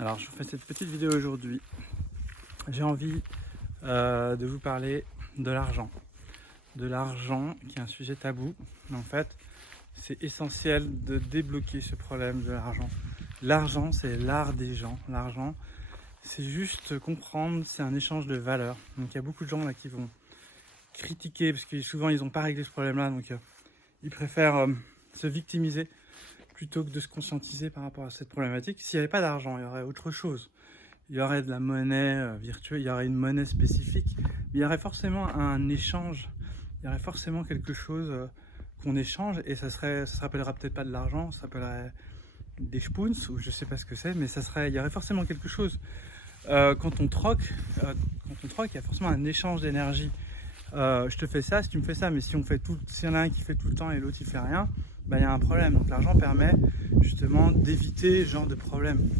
Alors je vous fais cette petite vidéo aujourd'hui. J'ai envie de vous parler de l'argent. De l'argent qui est un sujet tabou. Mais en fait, c'est essentiel de débloquer ce problème de l'argent. L'argent, c'est l'art des gens. L'argent, c'est juste comprendre, c'est un échange de valeurs. Donc il y a beaucoup de gens là qui vont critiquer parce que souvent ils n'ont pas réglé ce problème-là. Donc ils préfèrent se victimiser plutôt que de se conscientiser par rapport à cette problématique. S'il n'y avait pas d'argent, il y aurait autre chose. Il y aurait de la monnaie virtuelle, il y aurait une monnaie spécifique, mais il y aurait forcément un échange, il y aurait forcément quelque chose qu'on échange, et ça s'appellera peut-être pas de l'argent, ça s'appellerait des spoons, ou je sais pas ce que c'est, mais il y aurait forcément quelque chose. Quand on troque, il y a forcément un échange d'énergie. Je te fais ça, si tu me fais ça, mais si s'il y en a un qui fait tout le temps et l'autre il fait rien, ben, il y a un problème. Donc l'argent permet justement d'éviter ce genre de problème.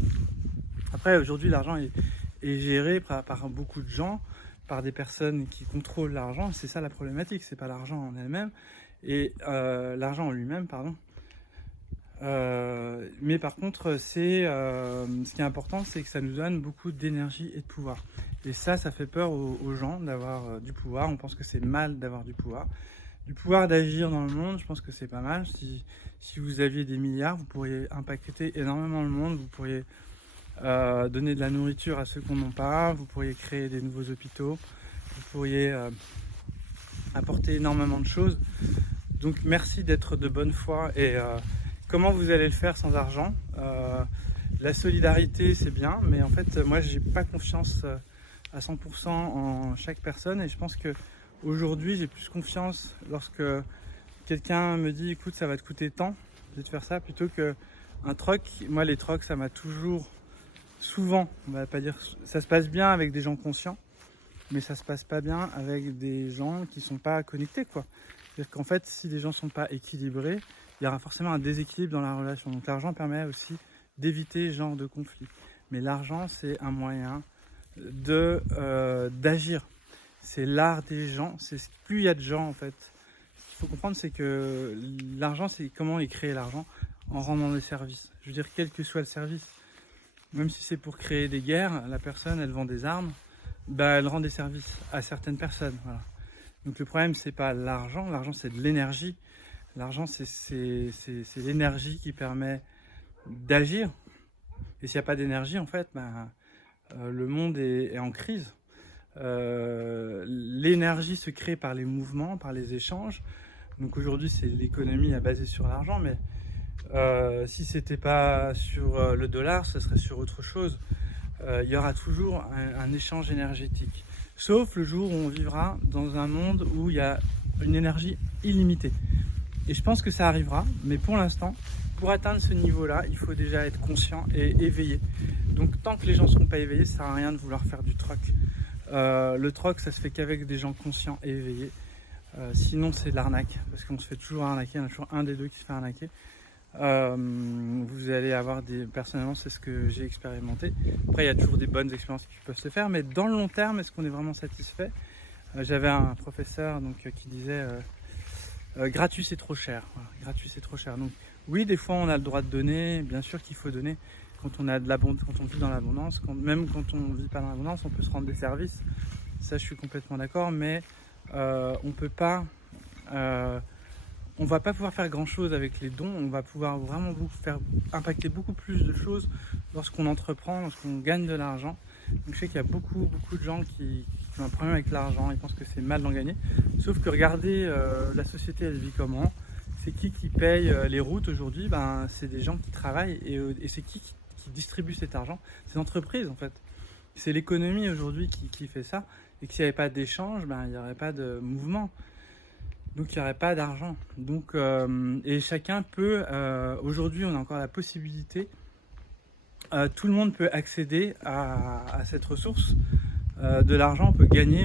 Après, aujourd'hui, l'argent est géré par beaucoup de gens, par des personnes qui contrôlent l'argent. C'est ça la problématique, c'est pas l'argent en elle-même, et l'argent en lui-même, pardon. Mais par contre, ce qui est important, c'est que ça nous donne beaucoup d'énergie et de pouvoir. Et ça fait peur aux gens d'avoir du pouvoir. On pense que c'est mal d'avoir du pouvoir. Du pouvoir d'agir dans le monde, je pense que c'est pas mal. Si vous aviez des milliards, vous pourriez impacter énormément le monde. Vous pourriez donner de la nourriture à ceux qui n'en ont pas. Vous pourriez créer des nouveaux hôpitaux. Vous pourriez apporter énormément de choses. Donc merci d'être de bonne foi. Et comment vous allez le faire sans argent? La solidarité, c'est bien, mais en fait, moi, j'ai pas confiance à 100% en chaque personne, et je pense que aujourd'hui, j'ai plus confiance lorsque quelqu'un me dit écoute, ça va te coûter tant, je vais te faire ça, plutôt qu'un troc. Moi, les trocs, ça m'a toujours, souvent, on va pas dire, ça se passe bien avec des gens conscients, mais ça se passe pas bien avec des gens qui sont pas connectés, quoi. C'est-à-dire qu'en fait, si les gens sont pas équilibrés, il y aura forcément un déséquilibre dans la relation. Donc l'argent permet aussi d'éviter ce genre de conflit. Mais l'argent, c'est un moyen d'agir. C'est l'art des gens. Plus il y a de gens, en fait. Ce qu'il faut comprendre, c'est que l'argent, c'est comment est créé l'argent en rendant des services. Je veux dire, quel que soit le service. Même si c'est pour créer des guerres, la personne, elle vend des armes, elle rend des services à certaines personnes. Voilà. Donc le problème, c'est pas l'argent. L'argent, c'est de l'énergie. L'argent, c'est l'énergie qui permet d'agir. Et s'il n'y a pas d'énergie, en fait, le monde est en crise. L'énergie se crée par les mouvements, par les échanges. Donc aujourd'hui, c'est l'économie basée sur l'argent, mais si c'était pas sur le dollar, ce serait sur autre chose. Il y aura toujours un échange énergétique. Sauf le jour où on vivra dans un monde où il y a une énergie illimitée. Et je pense que ça arrivera, mais pour l'instant, pour atteindre ce niveau-là, il faut déjà être conscient et éveillé. Donc tant que les gens ne seront pas éveillés, ça ne sert à rien de vouloir faire du troc. Le troc, ça se fait qu'avec des gens conscients et éveillés. Sinon, c'est de l'arnaque, parce qu'on se fait toujours arnaquer, il y en a toujours un des deux qui se fait arnaquer. Vous allez avoir personnellement, c'est ce que j'ai expérimenté. Après, il y a toujours des bonnes expériences qui peuvent se faire, mais dans le long terme, est-ce qu'on est vraiment satisfait? J'avais un professeur qui disait gratuit c'est trop cher. Voilà, gratuit c'est trop cher. Donc oui, des fois on a le droit de donner, bien sûr qu'il faut donner quand on vit dans l'abondance, même quand on ne vit pas dans l'abondance, on peut se rendre des services. Ça, je suis complètement d'accord, mais on peut pas. On va pas pouvoir faire grand chose avec les dons. On va pouvoir vraiment faire impacter beaucoup plus de choses lorsqu'on entreprend, lorsqu'on gagne de l'argent. Donc je sais qu'il y a beaucoup de gens qui ont un problème avec l'argent, ils pensent que c'est mal d'en gagner. Sauf que regardez, la société elle vit comment? C'est qui paye les routes aujourd'hui? C'est des gens qui travaillent, et c'est qui distribue cet argent? C'est l'entreprise, en fait. C'est l'économie aujourd'hui qui fait ça, et que s'il n'y avait pas d'échange, il n'y aurait pas de mouvement. Donc il n'y aurait pas d'argent. Donc et chacun peut, aujourd'hui on a encore la possibilité, tout le monde peut accéder à cette ressource. De l'argent, on peut gagner,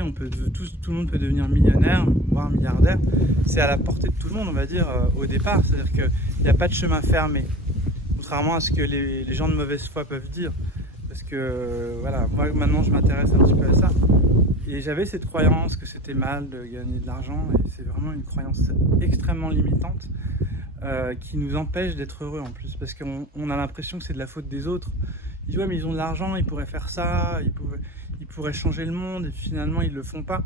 tout le monde peut devenir millionnaire, voire milliardaire. C'est à la portée de tout le monde, on va dire, au départ. C'est-à-dire qu'il n'y a pas de chemin fermé, contrairement à ce que les gens de mauvaise foi peuvent dire. Parce que voilà, moi maintenant je m'intéresse un petit peu à ça. Et j'avais cette croyance que c'était mal de gagner de l'argent, et c'est vraiment une croyance extrêmement limitante qui nous empêche d'être heureux en plus, parce qu'on a l'impression que c'est de la faute des autres. Ils disent ouais mais ils ont de l'argent, ils pourraient faire ça, ils pourraient changer le monde et finalement ils le font pas.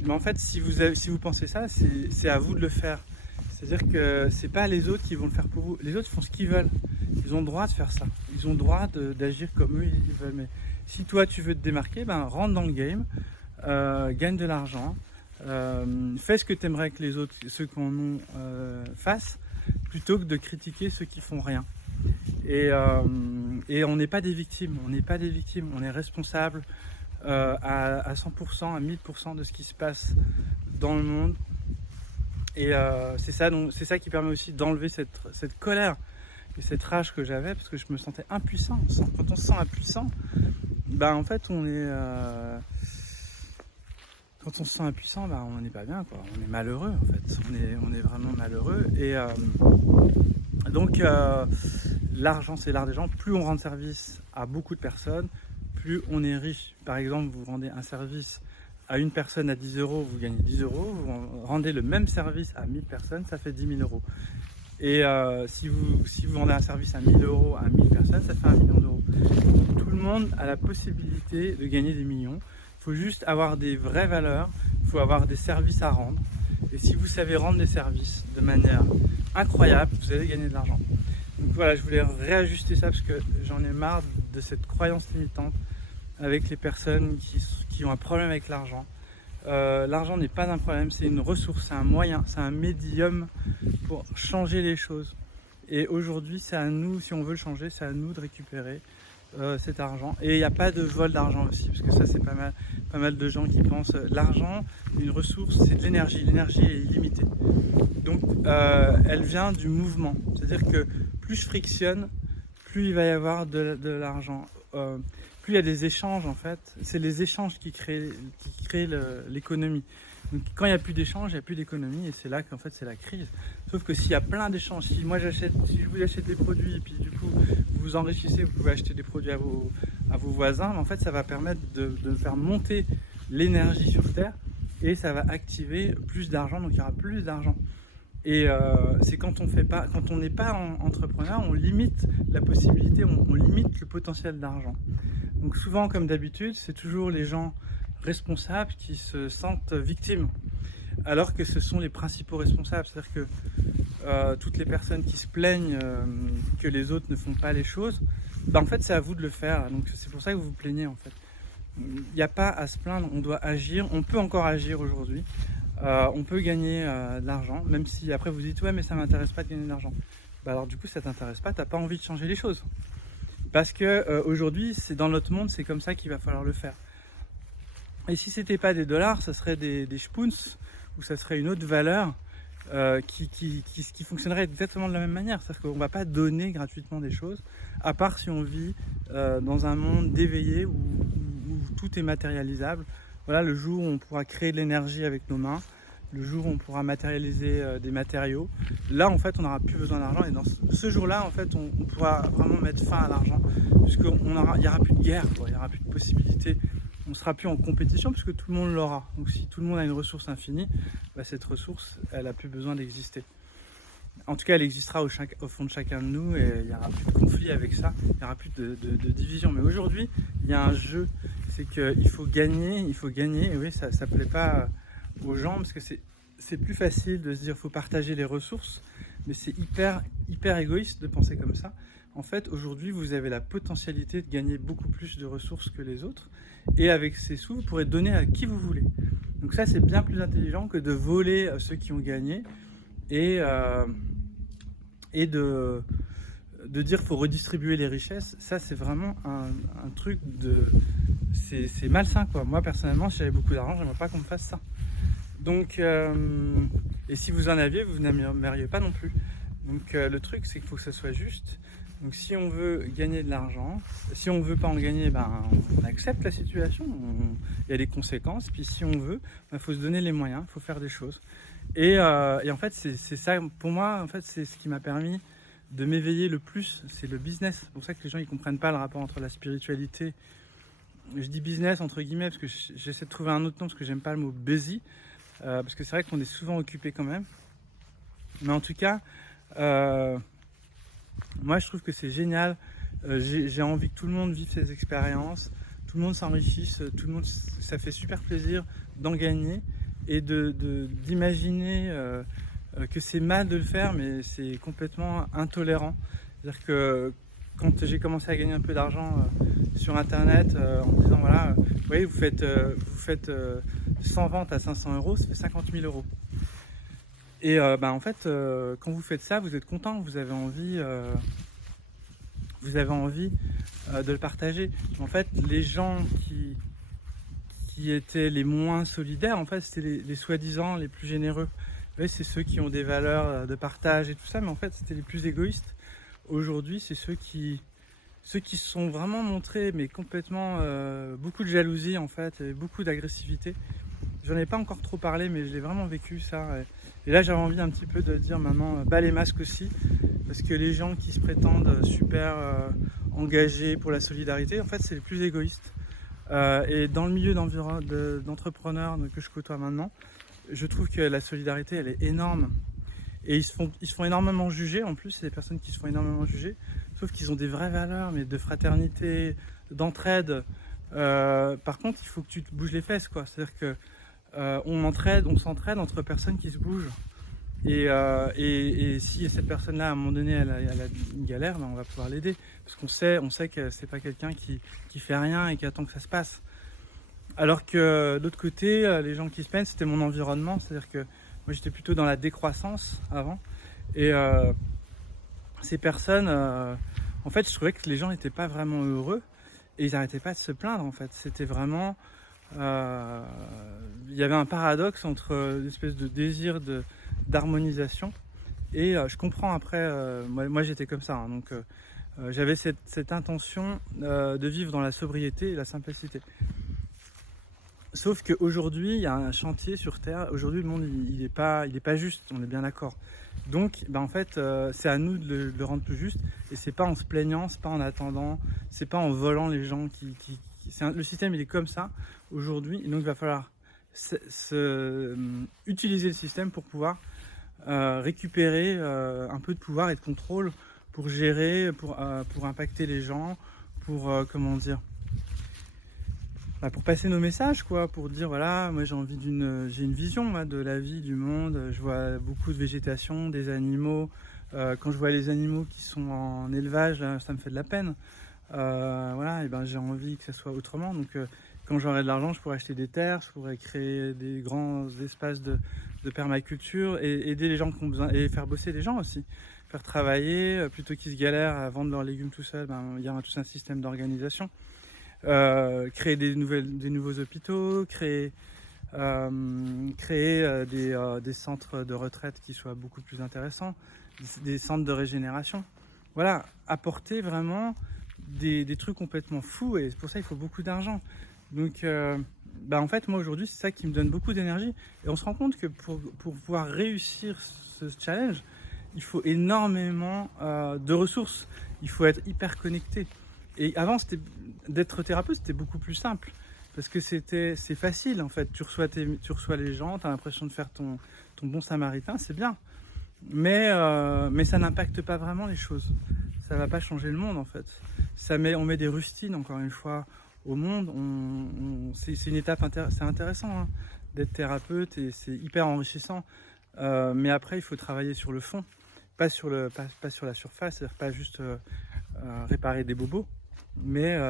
Mais en fait si vous pensez ça, c'est à vous de le faire. C'est-à-dire que c'est pas les autres qui vont le faire pour vous. Les autres font ce qu'ils veulent. Ils ont le droit de faire ça. Ils ont le droit d'agir comme eux ils veulent. Mais si toi tu veux te démarquer, ben rentre dans le game, gagne de l'argent, fais ce que tu aimerais que les autres, ceux qui en ont, fassent, plutôt que de critiquer ceux qui font rien. Et on n'est pas des victimes. On n'est pas des victimes. On est responsable à 100%, à 1000% de ce qui se passe dans le monde. Et c'est ça qui permet aussi d'enlever cette colère et cette rage que j'avais, parce que je me sentais impuissant. Quand on se sent impuissant, ben en fait quand on se sent impuissant, ben on n'est pas bien, quoi. On est malheureux en fait. On est vraiment malheureux. Et donc l'argent c'est l'art des gens. Plus on rend service à beaucoup de personnes, plus on est riche. Par exemple, vous rendez un service à une personne à 10 euros, vous gagnez 10 euros. Vous rendez le même service à 1000 personnes, ça fait 10 000 euros. Et si vous vendez un service à 1000 euros à 1000 personnes, ça fait 1 million d'euros. Tout le monde a la possibilité de gagner des millions. Il faut juste avoir des vraies valeurs, il faut avoir des services à rendre. Et si vous savez rendre des services de manière incroyable, vous allez gagner de l'argent. Donc voilà, je voulais réajuster ça parce que j'en ai marre de cette croyance limitante avec les personnes qui ont un problème avec l'argent. L'argent n'est pas un problème, c'est une ressource, c'est un moyen, c'est un médium pour changer les choses. Et aujourd'hui, c'est à nous, si on veut le changer, c'est à nous de récupérer cet argent. Et il n'y a pas de vol d'argent aussi, parce que ça, c'est pas mal de gens qui pensent l'argent, une ressource, c'est de l'énergie. L'énergie est illimitée. Donc, elle vient du mouvement. C'est-à-dire que plus je frictionne, plus il va y avoir de l'argent. Plus il y a des échanges, en fait, c'est les échanges qui créent l'économie. Donc quand il n'y a plus d'échanges, il n'y a plus d'économie, et c'est là qu'en fait c'est la crise. Sauf que s'il y a plein d'échanges, si je vous achète des produits, et puis du coup vous vous enrichissez, vous pouvez acheter des produits à vos voisins, en fait ça va permettre de faire monter l'énergie sur Terre, et ça va activer plus d'argent, donc il y aura plus d'argent. Et c'est quand on n'est pas entrepreneur, on limite la possibilité, on limite le potentiel d'argent. Donc souvent, comme d'habitude, c'est toujours les gens responsables qui se sentent victimes, alors que ce sont les principaux responsables. C'est-à-dire que toutes les personnes qui se plaignent que les autres ne font pas les choses, en fait c'est à vous de le faire. Donc c'est pour ça que vous vous plaignez en fait. Il n'y a pas à se plaindre, on doit agir, on peut encore agir aujourd'hui. On peut gagner de l'argent, même si après vous dites ouais mais ça m'intéresse pas de gagner de l'argent. Alors du coup ça t'intéresse pas, t'as pas envie de changer les choses. Parce que aujourd'hui, c'est dans notre monde, c'est comme ça qu'il va falloir le faire. Et si c'était pas des dollars, ça serait des spoons, ou ça serait une autre valeur qui fonctionnerait exactement de la même manière. C'est-à-dire qu'on ne va pas donner gratuitement des choses, à part si on vit dans un monde d'éveillé où tout est matérialisable. Voilà, le jour où on pourra créer de l'énergie avec nos mains, le jour où on pourra matérialiser des matériaux, là en fait on n'aura plus besoin d'argent, et dans ce jour-là en fait on pourra vraiment mettre fin à l'argent, puisqu'il n'y aura plus de guerre, il n'y aura plus de possibilité, on ne sera plus en compétition puisque tout le monde l'aura. Donc si tout le monde a une ressource infinie, cette ressource elle n'a plus besoin d'exister. En tout cas elle existera au fond de chacun de nous, et il n'y aura plus de conflit avec ça, il n'y aura plus de division. Mais aujourd'hui il y a un jeu, c'est qu'il faut gagner, et oui ça ne plaît pas aux gens, parce que c'est plus facile de se dire faut partager les ressources, mais c'est hyper égoïste de penser comme ça. En fait aujourd'hui vous avez la potentialité de gagner beaucoup plus de ressources que les autres, et avec ces sous vous pourrez donner à qui vous voulez. Donc ça c'est bien plus intelligent que de voler ceux qui ont gagné, et de dire faut redistribuer les richesses. Ça c'est vraiment un truc c'est malsain quoi. Moi personnellement si j'avais beaucoup d'argent, j'aimerais pas qu'on me fasse ça. Donc, et si vous en aviez, vous n'aimeriez pas non plus. Donc le truc c'est qu'il faut que ça soit juste. Donc si on veut gagner de l'argent, si on veut pas en gagner, on accepte la situation, il y a des conséquences. Puis si on veut, faut se donner les moyens, il faut faire des choses. Et en fait c'est ça, pour moi en fait c'est ce qui m'a permis de m'éveiller le plus, c'est le business. C'est pour ça que les gens ils comprennent pas le rapport entre la spiritualité, je dis business entre guillemets parce que j'essaie de trouver un autre nom parce que j'aime pas le mot busy. Parce que c'est vrai qu'on est souvent occupé quand même. Mais en tout cas, moi je trouve que c'est génial J'ai envie que tout le monde vive ces expériences, tout le monde s'enrichisse, tout le monde, ça fait super plaisir d'en gagner et d'imaginer que c'est mal de le faire, mais c'est complètement intolérant. C'est-à-dire que quand j'ai commencé à gagner un peu d'argent sur internet en me disant voilà, vous voyez, vous faites 100 ventes à 500 euros, ça fait 50 000 euros. Et en fait, quand vous faites ça, vous êtes content, vous avez envie de le partager. En fait, les gens qui étaient les moins solidaires, en fait, c'était les soi-disant les plus généreux. Vous voyez, c'est ceux qui ont des valeurs de partage et tout ça, mais en fait, c'était les plus égoïstes. Aujourd'hui, c'est ceux qui se sont vraiment montrés, mais complètement beaucoup de jalousie en fait, et beaucoup d'agressivité. J'en ai pas encore trop parlé, mais j'ai vraiment vécu ça. Et là, j'avais envie un petit peu de dire maintenant, bas les masques aussi, parce que les gens qui se prétendent super engagés pour la solidarité, en fait, c'est les plus égoïstes. Et dans le milieu d'entrepreneurs que je côtoie maintenant, je trouve que la solidarité, elle est énorme. Et ils se font énormément juger, en plus, c'est des personnes qui se font énormément juger, sauf qu'ils ont des vraies valeurs, mais de fraternité, d'entraide. Par contre, il faut que tu te bouges les fesses, quoi. C'est-à-dire que on s'entraide entre personnes qui se bougent. Et si cette personne-là, à un moment donné, elle a une galère, ben on va pouvoir l'aider. Parce on sait que c'est pas quelqu'un qui fait rien et qui attend que ça se passe. Alors que d'autre côté, les gens qui se plaignent, c'était mon environnement. C'est-à-dire que moi, j'étais plutôt dans la décroissance avant. Et ces personnes, en fait, je trouvais que les gens n'étaient pas vraiment heureux. Et ils n'arrêtaient pas de se plaindre, en fait. C'était vraiment... il y avait un paradoxe entre une espèce de désir d'harmonisation et je comprends après, moi j'étais comme ça, hein, donc j'avais cette intention de vivre dans la sobriété et la simplicité. Sauf qu'aujourd'hui il y a un chantier sur Terre, aujourd'hui le monde il est pas juste, on est bien d'accord. Donc en fait c'est à nous de le rendre plus juste, et c'est pas en se plaignant, c'est pas en attendant, c'est pas en volant les gens le système il est comme ça aujourd'hui, donc il va falloir utiliser le système pour pouvoir récupérer un peu de pouvoir et de contrôle pour gérer, pour impacter les gens, pour comment dire, pour passer nos messages, quoi, pour dire voilà, moi j'ai une vision là, de la vie, du monde, je vois beaucoup de végétation, des animaux, quand je vois les animaux qui sont en élevage, là, ça me fait de la peine. Voilà, et j'ai envie que ça soit autrement. Donc quand j'aurai de l'argent, je pourrais acheter des terres, je pourrais créer des grands espaces de permaculture et aider les gens qui ont besoin, et faire bosser les gens aussi, faire travailler plutôt qu'ils se galèrent à vendre leurs légumes tout seuls. Il y aura tout un système d'organisation, créer des nouveaux hôpitaux, créer des centres de retraite qui soient beaucoup plus intéressants, des centres de régénération. Voilà, apporter vraiment des trucs complètement fous, et pour ça il faut beaucoup d'argent. Donc en fait moi aujourd'hui c'est ça qui me donne beaucoup d'énergie, et on se rend compte que pour pouvoir réussir ce challenge il faut énormément de ressources, il faut être hyper connecté. Et avant d'être thérapeute c'était beaucoup plus simple, parce que c'est facile en fait, tu reçois les gens, tu as l'impression de faire ton bon samaritain, c'est bien, mais ça n'impacte pas vraiment les choses, ça va pas changer le monde en fait. On met des rustines encore une fois au monde. C'est une étape c'est intéressant hein, d'être thérapeute, et c'est hyper enrichissant. Mais après, il faut travailler sur le fond, pas sur la surface, c'est-à-dire pas juste réparer des bobos, mais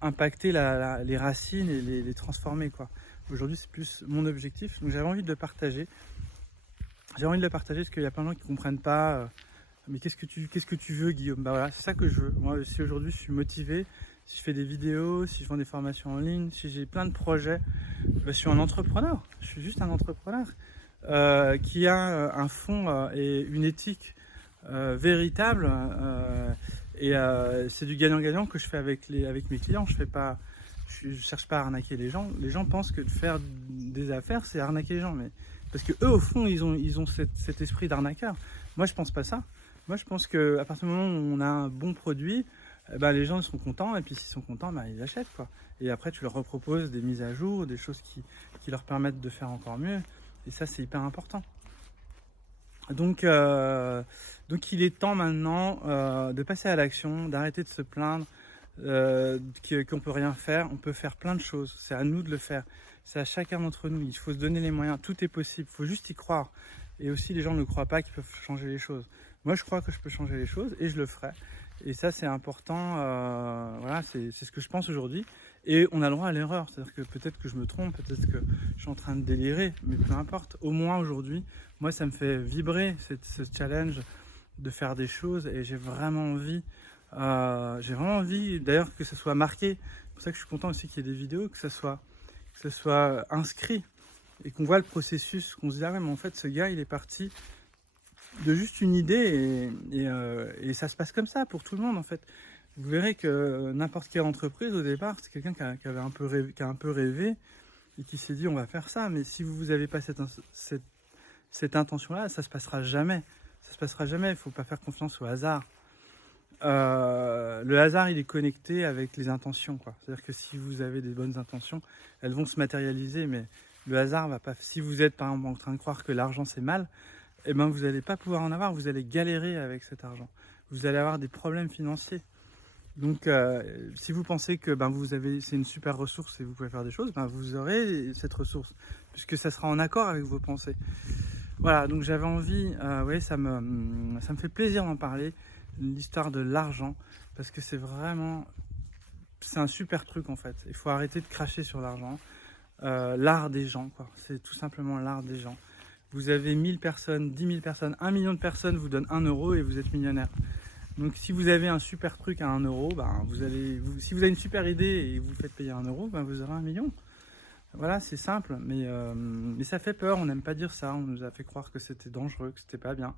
impacter les racines et les transformer, quoi. Aujourd'hui, c'est plus mon objectif. Donc j'avais envie de le partager. J'ai envie de le partager parce qu'il y a plein de gens qui ne comprennent pas. Mais qu'est-ce que tu veux, Guillaume? Voilà, c'est ça que je veux. Moi, si aujourd'hui je suis motivé, si je fais des vidéos, si je vends des formations en ligne, si j'ai plein de projets, je suis un entrepreneur. Je suis juste un entrepreneur qui a un fond et une éthique véritable. Et c'est du gagnant-gagnant que je fais avec mes clients. Je cherche pas à arnaquer les gens. Les gens pensent que de faire des affaires, c'est arnaquer les gens. Mais parce que eux, au fond, ils ont cet esprit d'arnaqueur. Moi, je pense pas ça. Moi, je pense qu'à partir du moment où on a un bon produit, les gens seront contents, et puis s'ils sont contents, ils achètent, quoi. Et après, tu leur reproposes des mises à jour, des choses qui leur permettent de faire encore mieux. Et ça, c'est hyper important. Donc il est temps maintenant de passer à l'action, d'arrêter de se plaindre qu'on ne peut rien faire. On peut faire plein de choses, c'est à nous de le faire, c'est à chacun d'entre nous, il faut se donner les moyens, tout est possible, il faut juste y croire. Et aussi les gens ne croient pas qu'ils peuvent changer les choses. Moi je crois que je peux changer les choses et je le ferai. Et ça c'est important, voilà, c'est ce que je pense aujourd'hui. Et on a le droit à l'erreur, c'est-à-dire que peut-être que je me trompe, peut-être que je suis en train de délirer, mais peu importe. Au moins aujourd'hui, moi ça me fait vibrer ce challenge de faire des choses et j'ai vraiment envie d'ailleurs que ça soit marqué. C'est pour ça que je suis content aussi qu'il y ait des vidéos, que ça soit inscrit et qu'on voit le processus, qu'on se dise ah ouais mais en fait ce gars il est parti de juste une idée et ça se passe comme ça pour tout le monde en fait. Vous verrez que n'importe quelle entreprise au départ c'est quelqu'un qui a un peu rêvé et qui s'est dit on va faire ça, mais si vous n'avez pas cette intention là, ça se passera jamais. Ça se passera jamais, il ne faut pas faire confiance au hasard. Le hasard il est connecté avec les intentions quoi. C'est-à-dire que si vous avez des bonnes intentions, elles vont se matérialiser, mais le hasard va pas. Si vous êtes par exemple en train de croire que l'argent c'est mal, eh ben vous n'allez pas pouvoir en avoir, vous allez galérer avec cet argent, vous allez avoir des problèmes financiers. Donc si vous pensez que c'est une super ressource et vous pouvez faire des choses, vous aurez cette ressource puisque ça sera en accord avec vos pensées. Voilà, donc j'avais envie, ça me fait plaisir d'en parler, l'histoire de l'argent, parce que c'est un super truc en fait. Il faut arrêter de cracher sur l'argent, l'art des gens, quoi. C'est tout simplement l'art des gens. Vous avez 1000 personnes, 10 000 personnes, 1 million de personnes vous donnent 1 euro et vous êtes millionnaire. Donc si vous avez un super truc à 1 euro, si vous avez une super idée et vous faites payer 1 euro, vous aurez 1 million. Voilà, c'est simple, mais ça fait peur, on n'aime pas dire ça, on nous a fait croire que c'était dangereux, que c'était pas bien,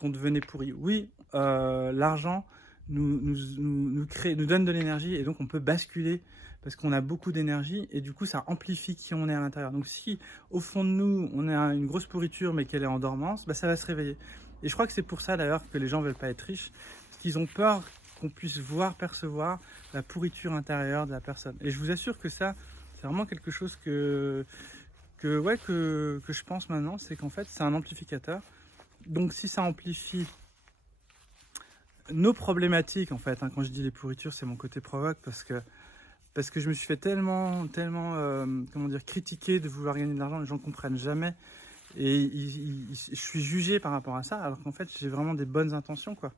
qu'on devenait pourri. Oui, l'argent nous donne de l'énergie et donc on peut basculer parce qu'on a beaucoup d'énergie et du coup ça amplifie qui on est à l'intérieur. Donc si au fond de nous on a une grosse pourriture mais qu'elle est en dormance, ça va se réveiller. Et je crois que c'est pour ça d'ailleurs que les gens veulent pas être riches, parce qu'ils ont peur qu'on puisse percevoir la pourriture intérieure de la personne. Et je vous assure que ça, c'est vraiment quelque chose que je pense maintenant, c'est qu'en fait c'est un amplificateur. Donc si ça amplifie nos problématiques en fait, quand je dis les pourritures c'est mon côté provoque parce que je me suis fait tellement critiquer de vouloir gagner de l'argent, les gens ne comprennent jamais et je suis jugé par rapport à ça alors qu'en fait j'ai vraiment des bonnes intentions quoi.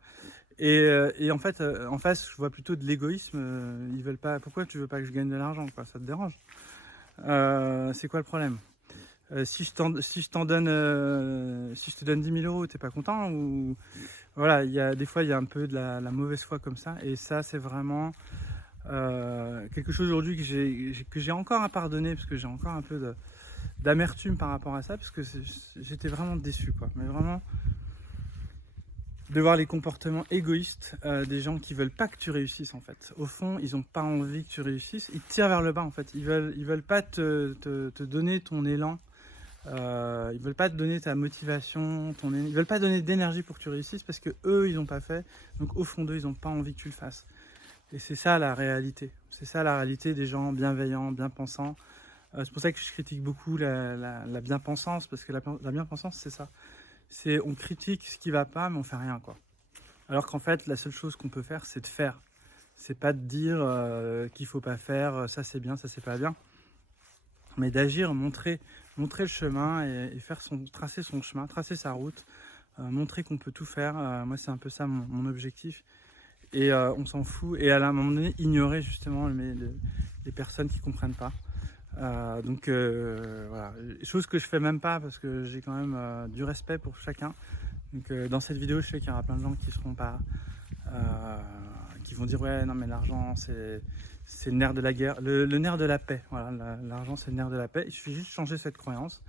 Et en fait en face je vois plutôt de l'égoïsme, ils veulent pas, pourquoi tu veux pas que je gagne de l'argent quoi, ça te dérange, c'est quoi le problème? Si je te donne 10 000 euros, t'es pas content ou voilà, des fois il y a un peu de la mauvaise foi comme ça et ça c'est vraiment quelque chose aujourd'hui que j'ai encore à pardonner parce que j'ai encore un peu d'amertume par rapport à ça parce que j'étais vraiment déçu quoi, mais vraiment de voir les comportements égoïstes des gens qui veulent pas que tu réussisses en fait. Au fond, ils ont pas envie que tu réussisses, ils te tirent vers le bas en fait. Ils veulent pas te donner ton élan, ils veulent pas te donner ta motivation, ils veulent pas donner d'énergie pour que tu réussisses parce que eux ils ont pas fait. Donc au fond d'eux ils ont pas envie que tu le fasses. Et c'est ça la réalité. C'est ça la réalité des gens bienveillants, bien pensants. C'est pour ça que je critique beaucoup la bien-pensance parce que la bien-pensance c'est ça. C'est on critique ce qui va pas mais on fait rien quoi. Alors qu'en fait la seule chose qu'on peut faire c'est de faire. C'est pas de dire qu'il faut pas faire, ça c'est bien, ça c'est pas bien. Mais d'agir, montrer le chemin et tracer son chemin, tracer sa route, montrer qu'on peut tout faire. Moi c'est un peu ça mon objectif. Et on s'en fout. Et à un moment donné ignorer justement les personnes qui comprennent pas. Donc voilà, chose que je fais même pas parce que j'ai quand même du respect pour chacun. Donc dans cette vidéo, je sais qu'il y aura plein de gens qui seront pas, qui vont dire ouais non mais l'argent c'est le nerf de la guerre, le nerf de la paix. Voilà, l'argent c'est le nerf de la paix. Il suffit juste de changer cette croyance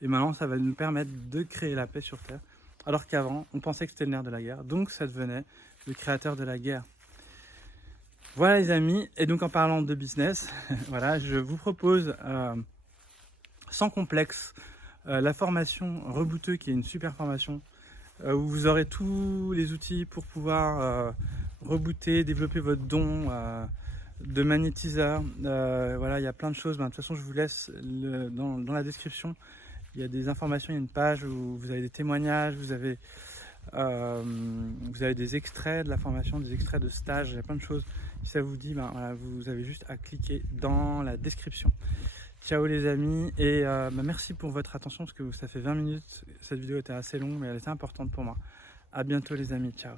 et maintenant ça va nous permettre de créer la paix sur Terre. Alors qu'avant, on pensait que c'était le nerf de la guerre, donc ça devenait le créateur de la guerre. Voilà les amis, et donc en parlant de business, voilà, je vous propose sans complexe la formation Rebooteux qui est une super formation où vous aurez tous les outils pour pouvoir rebooter, développer votre don de magnétiseur. Voilà, il y a plein de choses, de toute façon je vous laisse dans la description. Il y a des informations, il y a une page où vous avez des témoignages, vous avez des extraits de la formation, des extraits de stage, il y a plein de choses. Si ça vous dit, ben, voilà, vous avez juste à cliquer dans la description. Ciao les amis, et merci pour votre attention parce que ça fait 20 minutes, cette vidéo était assez longue mais elle était importante pour moi. À bientôt les amis, ciao.